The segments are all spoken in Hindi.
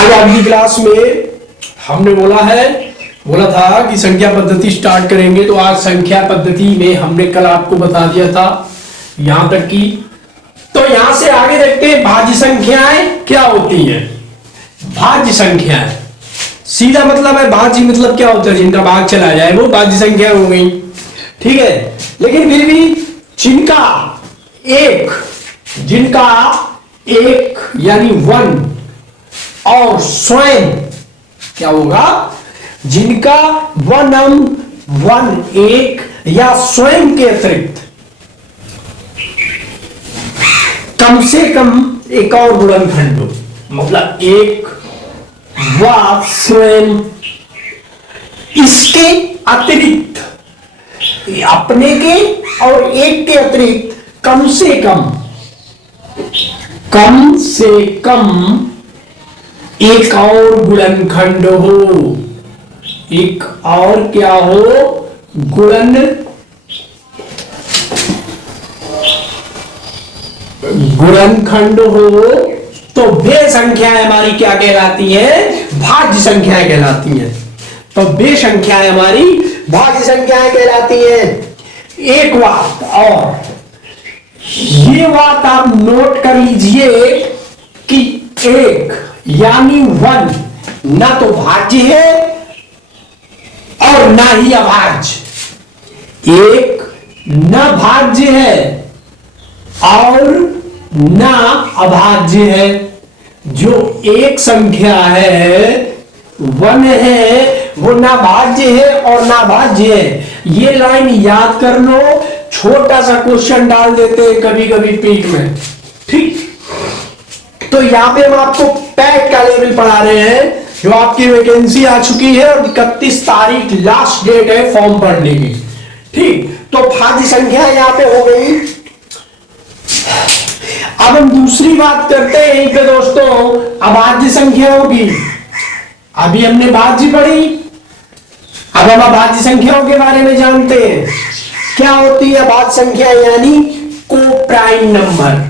आज आपकी क्लास में हमने बोला था कि संख्या पद्धति स्टार्ट करेंगे। तो आज संख्या पद्धति में हमने कल आपको बता दिया था यहां तक की। तो यहां से आगे देखते हैं भाज्य संख्याएं क्या होती हैं। भाज्य संख्याएं सीधा मतलब है, भाज्य मतलब क्या होता है, जिनका भाग चला जाए वो भाज्य संख्या हो गई। ठीक है, लेकिन फिर भी जिनका एक यानी वन और स्वयं क्या होगा, जिनका वन एक या स्वयं के अतिरिक्त कम से कम एक और गुणनखंड हो, मतलब एक व स्वयं इसके अतिरिक्त, अपने के और एक के अतिरिक्त कम से कम एक और गुणनखंड हो, एक और क्या हो, गुणनखंड हो, तो वे संख्याएं हमारी क्या कहलाती हैं, भाज्य संख्याएं कहलाती हैं। तो वे संख्याएं हमारी भाज्य संख्याएं कहलाती हैं। एक बात और, ये बात आप नोट कर लीजिए कि एक यानी वन ना तो भाज्य है और ना ही अभाज्य। एक ना भाज्य है और ना अभाज्य है। जो एक संख्या है वन है, वो ना भाज्य है और ना भाज्य है। ये लाइन याद कर लो, छोटा सा क्वेश्चन डाल देते हैं कभी कभी पीठ में। ठीक, तो यहां पे हम आपको पैट का लेवल पढ़ा रहे हैं, जो आपकी वैकेंसी आ चुकी है और 31 तारीख लास्ट डेट है फॉर्म भरने की। ठीक, तो भाज्य संख्या यहां पे हो गई। अब हम दूसरी बात करते हैं यहीं पे दोस्तों, अभाज्य संख्याओं की। अभी हमने भाज्य पढ़ी, अब हम अभाज्य संख्याओं के बारे में जानते हैं। क्या होती है अभाज्य संख्या, यानी को प्राइम नंबर।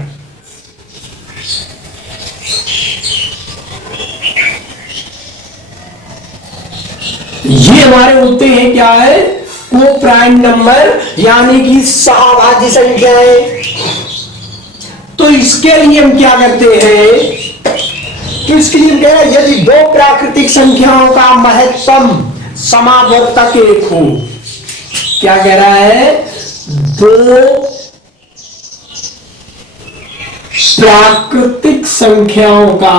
ये हमारे होते हैं क्या है, को प्राइम नंबर यानी कि सहभाज्य संख्याएं। तो इसके लिए हम क्या करते हैं, तो इसके लिए हम कह रहे हैं यदि दो प्राकृतिक संख्याओं का महत्तम समावर्तक एक हो। क्या कह रहा है, दो प्राकृतिक संख्याओं का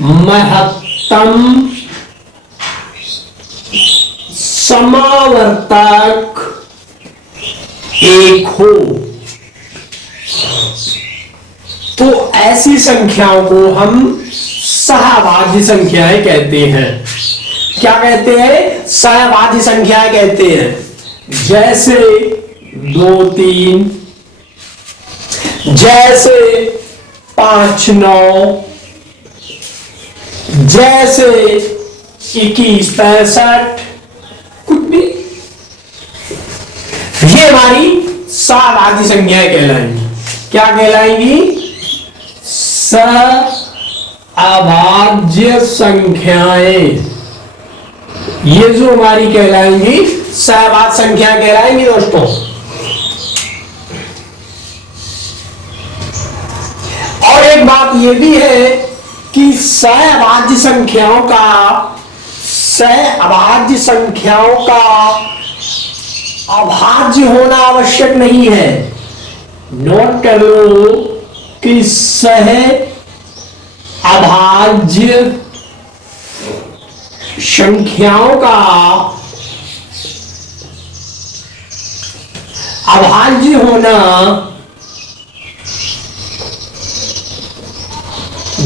महत्तम समावर्तक एक हो, तो ऐसी संख्याओं को हम सहभाज्य संख्याएं कहते हैं। क्या कहते हैं, सहभाज्य संख्याएं कहते हैं। जैसे 2 3, जैसे 5 9, जैसे 21 65, कुछ भी, ये हमारी सहभाज्य संख्याएं कहलाएंगी। क्या कहलाएंगी, सहभाज्य संख्याएं। ये जो हमारी कहलाएंगी सहभाज्य संख्या कहलाएंगी दोस्तों। और एक बात ये भी है कि सहभाज्य संख्याओं का अभाज्य होना आवश्यक नहीं है। नोट कर लो कि अभाज्य संख्याओं का अभाज्य होना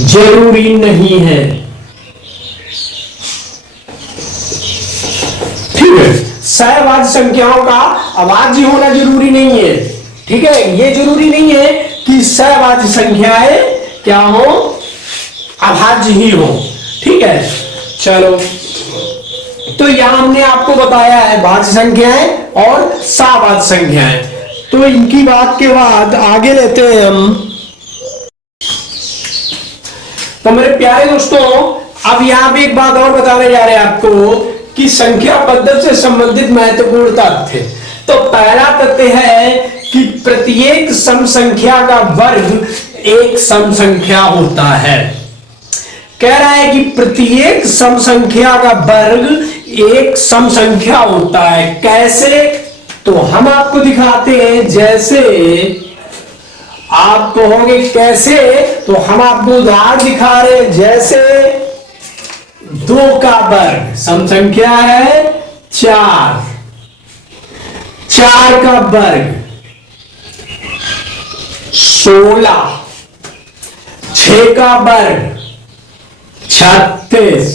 जरूरी नहीं है। ठीक है, सहभाज्य संख्याओं का अभाज्य होना जरूरी नहीं है। ठीक है, ये जरूरी नहीं है कि सहभाज्य संख्याएं क्या हो, अभाज्य ही हो। ठीक है, चलो, तो यहां हमने आपको बताया है भाज्य संख्याएं और सहभाज्य संख्याएं। तो इनकी बात के बाद आगे लेते हैं हम तो मेरे प्यारे दोस्तों, अब यहां पे एक बात और बताने जा रहे हैं आपको कि संख्या पद्धति से संबंधित महत्वपूर्ण तथ्य। तो पहला तथ्य है कि प्रत्येक सम संख्या का वर्ग एक सम संख्या होता है। कह रहा है कि प्रत्येक सम संख्या का वर्ग एक सम संख्या होता है। कैसे? तो हम आपको दिखाते हैं। जैसे आप कहोगे कैसे, तो हम आपको उदाहरण दिखा रहे हैं। जैसे 2 का वर्ग सम संख्या है 4, 4 का वर्ग 16, 6 का वर्ग 36,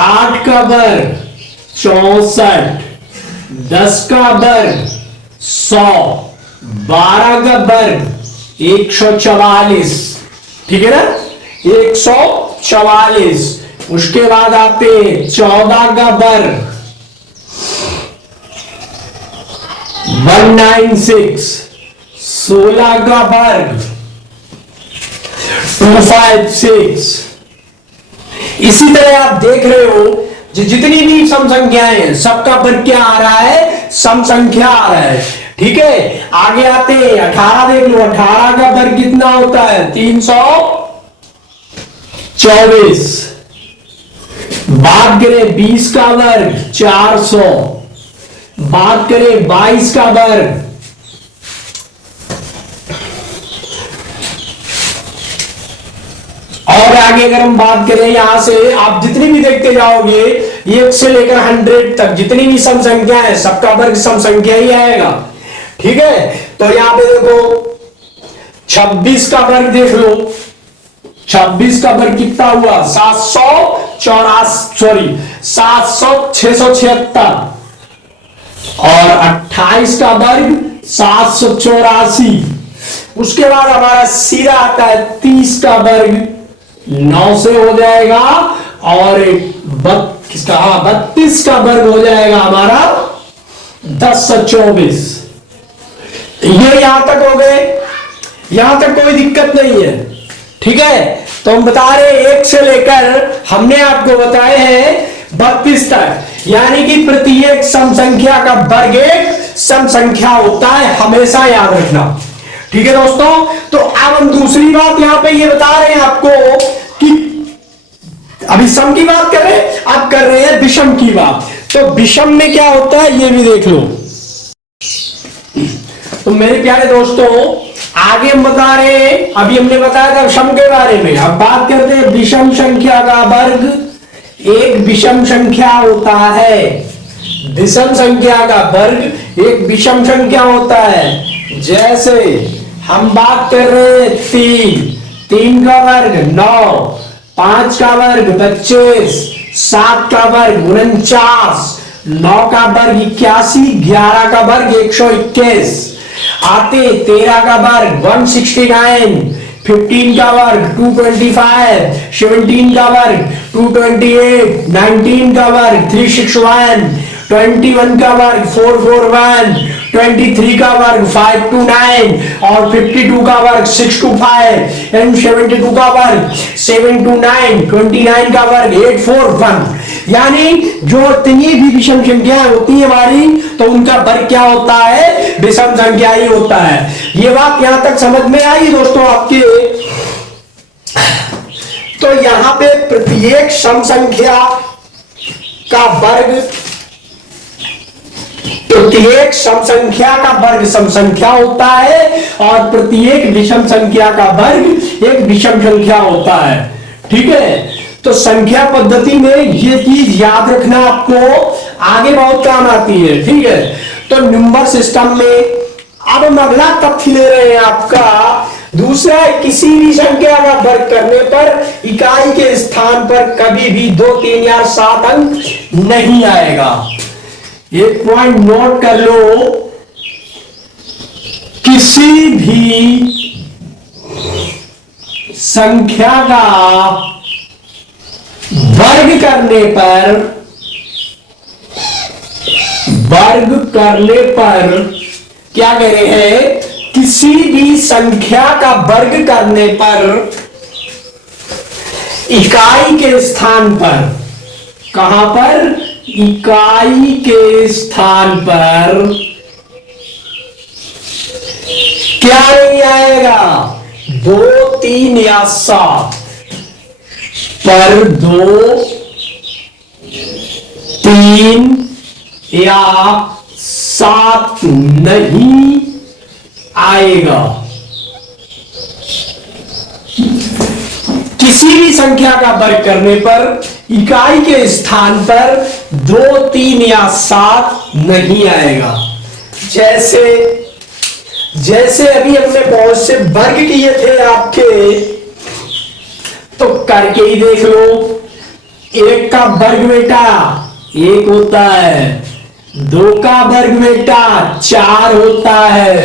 8 का वर्ग 64, 10 का वर्ग 100, 12 का वर्ग 144। ठीक है ना, 144। उसके बाद आते 14 का वर्ग 196, 16 का वर्ग 256। इसी तरह आप देख रहे हो जितनी भी सम संख्याएं हैं सबका वर्ग क्या आ रहा है? सम संख्या आ रहा है। ठीक है, आगे आते हैं 18 देख लो। 18 का वर्ग कितना होता है? 324। बात करें 20 का वर्ग 400। बात करें 22 का वर्ग और आगे अगर हम बात करें यहां से आप जितनी भी देखते जाओगे 1 से लेकर 100 तक जितनी भी सम संख्या है सबका वर्ग सम संख्या ही आएगा। ठीक है, तो यहां पे देखो 26 का वर्ग देख लो। 26 का वर्ग कितना हुआ? 676 और 28 का वर्ग 784। उसके बाद हमारा सीधा आता है 30 का वर्ग 9 से हो जाएगा और 32 का वर्ग हो जाएगा हमारा 1024। ये यहां तक हो गए, यहां तक कोई दिक्कत नहीं है। ठीक है, तो हम बता रहे 1 से लेकर हमने आपको बताए हैं 32 तक, यानी कि प्रत्येक सम संख्या का वर्ग एक सम संख्या होता है, हमेशा याद रखना। ठीक है दोस्तों, तो अब हम दूसरी बात यहां पे ये बता रहे हैं आपको कि अभी सम की बात कर रहे हैं, अब कर रहे हैं विषम की बात। तो विषम में क्या होता है ये भी देख लो। तो मेरे प्यारे दोस्तों, आगे हम बता रहे हैं, अभी हमने बताया था विषम के बारे में, अब बात करते हैं विषम संख्या का वर्ग एक विषम संख्या होता है। विषम संख्या का वर्ग एक विषम संख्या होता है। जैसे हम बात कर रहे हैं 3 का वर्ग 9, 5 का वर्ग 25, 7 का वर्ग 49, 9 का वर्ग 81, 11 का वर्ग 121। आते 13 का वर्ग 169, 15 का वर्ग 225, 17 का वर्ग 228, 19 का वर्ग 361, 21 का वर्ग 441, 23 का वर्ग 529 और 52 का वर्ग 625 एंड 72 का वर्ग 729, 29 का वर्ग 841। यानी जो इतनी भी विषम संख्याएं होती है हमारी, तो उनका वर्ग क्या होता है? विषम संख्या ही होता है। ये बात यहां तक समझ में आई दोस्तों आपके? तो यहां पे प्रत्येक सम संख्या का वर्ग, प्रत्येक सम संख्या का वर्ग सम संख्या होता है और प्रत्येक विषम संख्या का वर्ग एक विषम संख्या होता है। ठीक है, तो संख्या पद्धति में ये चीज याद रखना आपको आगे बहुत काम आती है। ठीक है, तो नंबर सिस्टम में अब हम अगला तथ्य ले रहे हैं आपका दूसरा है, किसी भी संख्या का वर्ग करने पर इकाई के स्थान पर कभी भी 2, 3 या 7 अंक नहीं आएगा। एक पॉइंट नोट कर लो, किसी भी संख्या का वर्ग करने पर क्या कह रहे हैं? किसी भी संख्या का वर्ग करने पर इकाई के स्थान पर, कहां पर, इकाई के स्थान पर क्या नहीं आएगा, 2, 3 या 7 पर 2, 3 या 7 नहीं आएगा। किसी भी संख्या का वर्ग करने पर इकाई के स्थान पर 2, 3 या 7 नहीं आएगा। जैसे अभी हमने बहुत से वर्ग किए थे आपके, तो करके ही देख लो। 1 का वर्ग बेटा 1 होता है, 2 का वर्ग बेटा 4 होता है,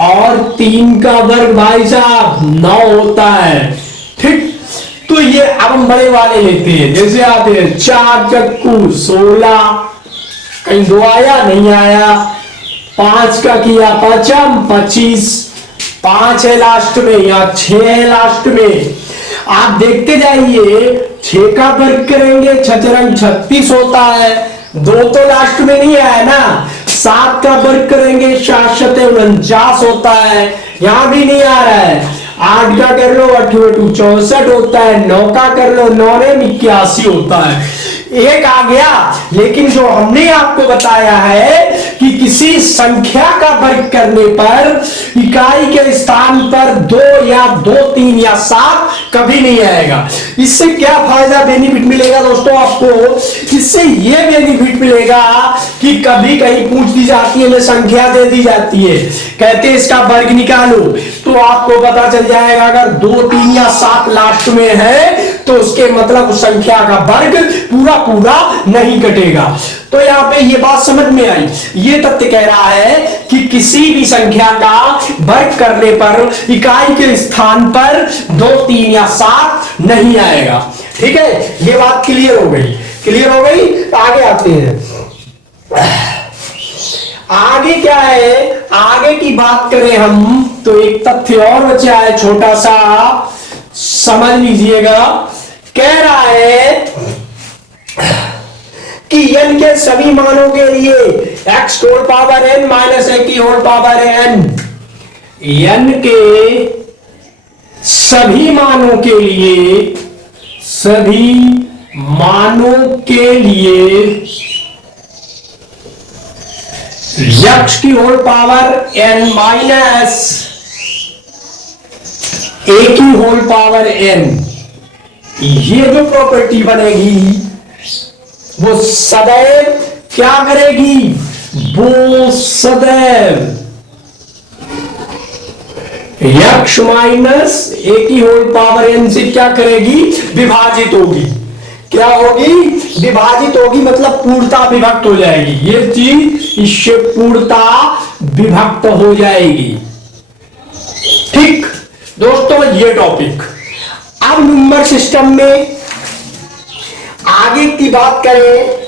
और 3 का वर्ग भाई साहब 9 होता है। ठीक, तो ये अब हम बड़े वाले लेते हैं। जैसे आते हैं 4 चक्कू 16, कहीं 2 आया नहीं आया। 5 का किया पचम 25, 5 है लास्ट में या 6 है लास्ट में। आप देखते जाइए, 6 का वर्ग करेंगे 6 36 होता है, 2 तो लास्ट में नहीं आया ना। 7 का वर्ग करेंगे 7 49 होता है, यहां भी नहीं आ रहा है। 8 का कर लो 8 64 होता है, 9 का कर लो 9 81 होता है। एक आ गया। लेकिन जो हमने आपको बताया है कि किसी संख्या का वर्ग करने पर इकाई के स्थान पर 2 या 2, 3 या 7 कभी नहीं आएगा। इससे क्या फायदा बेनिफिट मिलेगा दोस्तों आपको? इससे यह बेनिफिट मिलेगा कि कभी कहीं पूछ दी जाती है, संख्या दे दी जाती है, कहते हैं इसका वर्ग निकालो, तो आपको पता चल जाएगा अगर 2, 3 या 7 लास्ट में है तो उसके मतलब उस संख्या का वर्ग पूरा पूरा नहीं कटेगा। तो यहां पे ये बात समझ में आई। ये तथ्य कह रहा है कि किसी भी संख्या का वर्ग करने पर इकाई के स्थान पर 2, 3 या 7 नहीं आएगा। ठीक है, ये बात क्लियर हो गई। क्लियर हो गई, आगे आते हैं। आगे क्या है, आगे की बात करें हम तो एक तथ्य और बचा है छोटा सा, समझ लीजिएगा। कह रहा है कि n के सभी मानों के लिए x whole power n minus a की होल पावर n, n के सभी मानों के लिए, सभी मानों के लिए x की whole power n minus a की होल पावर n, ये जो प्रॉपर्टी बनेगी वो सदैव क्या करेगी, वो सदैव x माइनस a की होल पावर n से क्या करेगी, विभाजित होगी। क्या होगी, विभाजित होगी, मतलब पूर्णता विभक्त हो जाएगी। ये चीज इससे पूर्णता विभक्त हो जाएगी। ठीक दोस्तों, ये टॉपिक। अब नंबर सिस्टम में आगे की बात करें,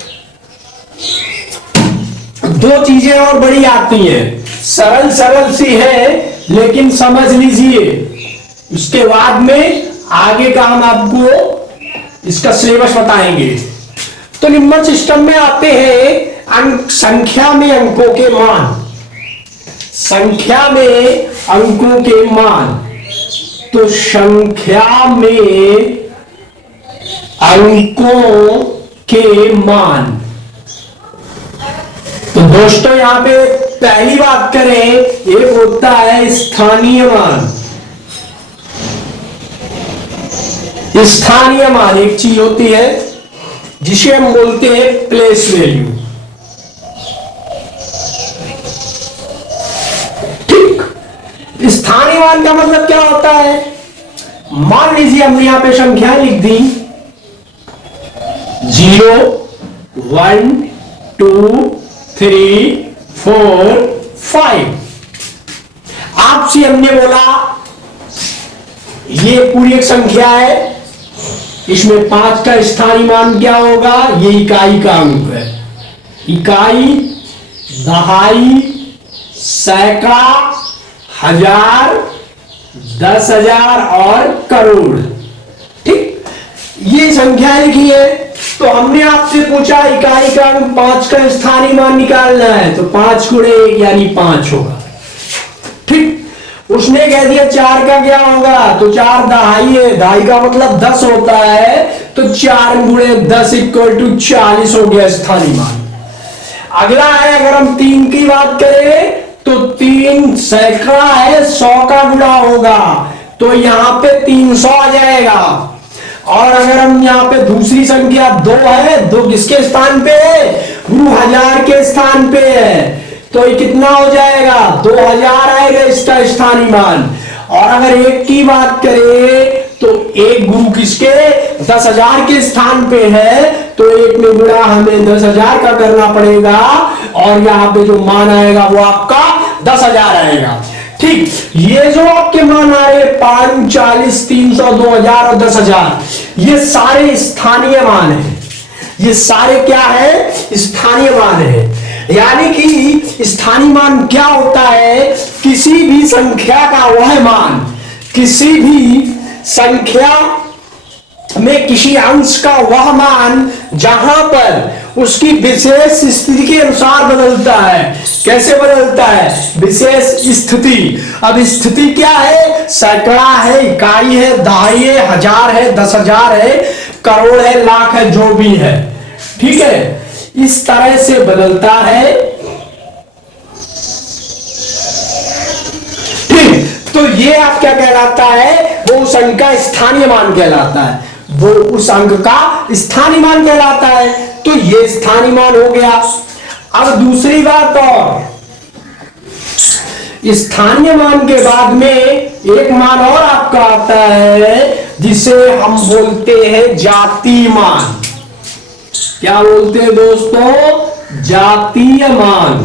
2 चीजें और बड़ी आती हैं, सरल सरल सी है लेकिन समझ लीजिए। उसके बाद में आगे का हम आपको इसका सिलेबस बताएंगे। तो नंबर सिस्टम में आते हैं अंक, संख्या में अंकों के मान, संख्या में अंकों के मान। तो संख्या में अंकों के मान, तो दोस्तों यहां पे पहली बात करें, एक होता है स्थानीय मान। स्थानीय मान एक चीज होती है जिसे हम बोलते हैं प्लेस वैल्यू। ठीक, स्थानीय मान का मतलब क्या होता है, मान लीजिए हमने यहां पे संख्या लिख दी 0, 1, 2, 3, 4, 5। आपसे हमने बोला ये पूरी एक संख्या है, इसमें 5 का स्थानीय मान क्या होगा, ये इकाई का अंक है। इकाई, दहाई, सैकड़ा, हजार, 10,000 और करोड़। ठीक, ये संख्या लिखी है, तो हमने आपसे पूछा इकाई का अंक 5 का स्थानीय मान निकालना है, तो 5 गुणे 1 यानी 5 होगा। ठीक, उसने कह दिया 4 का क्या होगा, तो 4 दहाई है, दहाई का मतलब 10 होता है, तो 4 गुणे 10 इक्वल टू 40 हो गया स्थानीय मान। अगला है, अगर हम 3 की बात करें तो 3 सैकड़ा है, 100 का गुणा होगा, तो यहां पे 300 आ जाएगा। और अगर हम यहाँ पे दूसरी संख्या 2 है, 2 किसके स्थान पे है, गुरु 1000 के स्थान पे है, तो ये कितना हो जाएगा, 2000 आएगा इसका स्थानीय मान। और अगर 1 की बात करें तो 1 गुरु किसके 10,000 के स्थान पे है, तो 1 में गुणा हमें 10,000 का करना पड़ेगा, और यहाँ पे जो मान आएगा वो आपका 10,000 आएगा। ठीक, ये जो आपके मान आए 5, 40, 300, 2000 और 10,000, ये सारे स्थानीय मान है। ये सारे क्या है, स्थानीय मान है। यानी कि स्थानीय मान क्या होता है, किसी भी संख्या का वह मान, किसी भी संख्या में किसी अंश का वह मान जहां पर उसकी विशेष स्थिति के अनुसार बदलता है। कैसे बदलता है, विशेष स्थिति। अब स्थिति क्या है, सैकड़ा है, इकाई है, दहाई है, 1000 है, 10,000 है, करोड़ है, लाख है, जो भी है। ठीक है, इस तरह से बदलता है। ठीक, तो ये आप क्या कहलाता है, वो उस अंक का स्थानीय मान कहलाता है, वो उस अंक का स्थानीय मान कहलाता है। तो ये स्थानीय मान हो गया। अब दूसरी बात, और स्थानीय मान के बाद में एक मान और आपका आता है, जिसे हम बोलते हैं जातीय मान। क्या बोलते हैं दोस्तों, जातीय मान।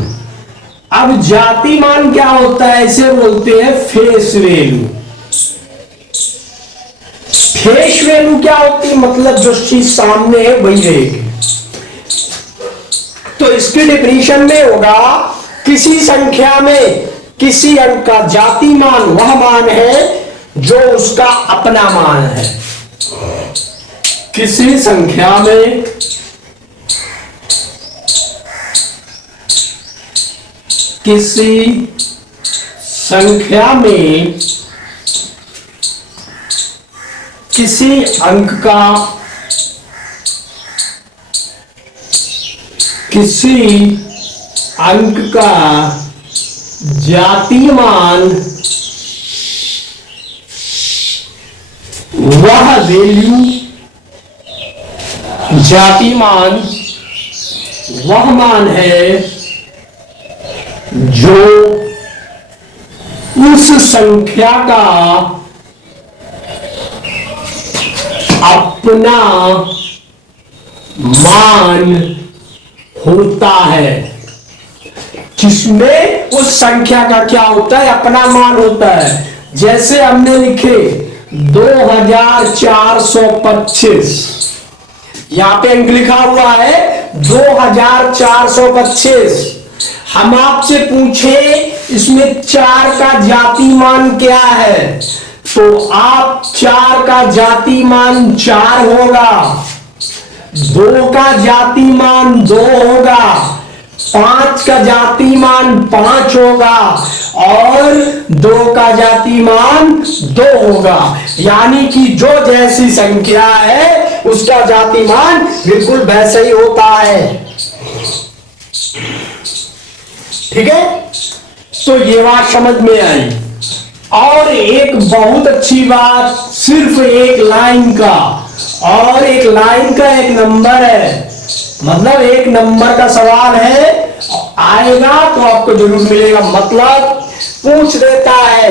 अब जातीय मान क्या होता है, इसे बोलते हैं फेस वैल्यू। फेस वैल्यू क्या होती है, मतलब जो चीज सामने है वही रहेगी। तो इसके डिफिनीशन में होगा, किसी संख्या में किसी अंक का जातीय मान वह मान है जो उसका अपना मान है। किसी संख्या में किसी अंक का जातीय मान वह वैल्यू, जातीय मान वह मान है जो उस संख्या का अपना मान होता है। जिसमें उस संख्या का क्या होता है, अपना मान होता है। जैसे हमने लिखे 2425, यहां पे अंक लिखा हुआ है 2425। हम आपसे पूछे इसमें 4 का जातीय मान क्या है, तो आप 4 का जातीय मान 4 होगा, 2 का जातीय मान 2 होगा, 5 का जातीय मान 5 होगा, और 2 का जातीय मान 2 होगा। यानी कि जो जैसी संख्या है उसका जातीय मान बिल्कुल वैसे ही होता है। ठीक है, तो ये बात समझ में आई। और एक बहुत अच्छी बात, सिर्फ एक लाइन का, और एक लाइन का एक नंबर है, मतलब एक नंबर का सवाल है, आएगा तो आपको जरूर मिलेगा। मतलब पूछ देता है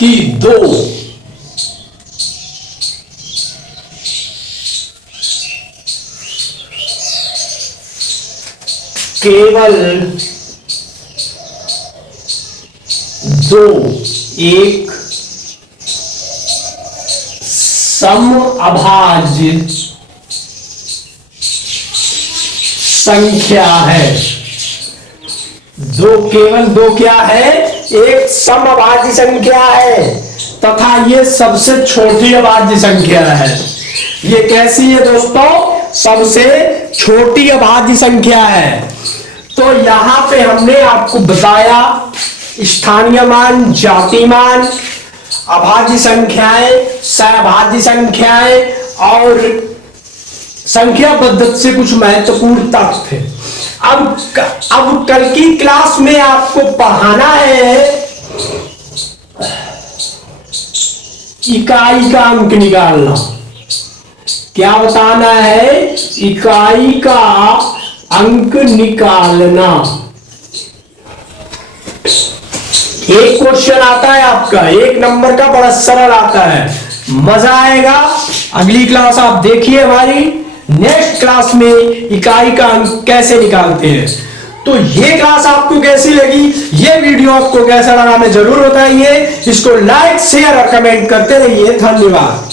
कि 2 केवल 2 एक समअभाज्य संख्या है। 2 केवल 2 क्या है, एक समअभाज्य संख्या है, तथा ये सबसे छोटी अभाज्य संख्या है। ये कैसी है दोस्तों? सबसे छोटी अभाज्य संख्या है। तो यहां पे हमने आपको बताया स्थानीय मान, जाति मान, अभाज्य संख्याएं, सहभाज्य संख्याएं और संख्या पद्धति से कुछ महत्वपूर्ण तथ्य। अब कल की क्लास में आपको पढ़ाना है इकाई का अंक निकालना। क्या बताना है? इकाई का अंक निकालना। एक क्वेश्चन आता है आपका 1 नंबर का, बड़ा सरल आता है, मजा आएगा। अगली क्लास आप देखिए हमारी। नेक्स्ट क्लास में इकाई का अंक कैसे निकालते हैं। तो ये क्लास आपको कैसी लगी, ये वीडियो आपको कैसा लगा, हमें जरूर बताइए। इसको लाइक, शेयर और कमेंट करते रहिए। धन्यवाद।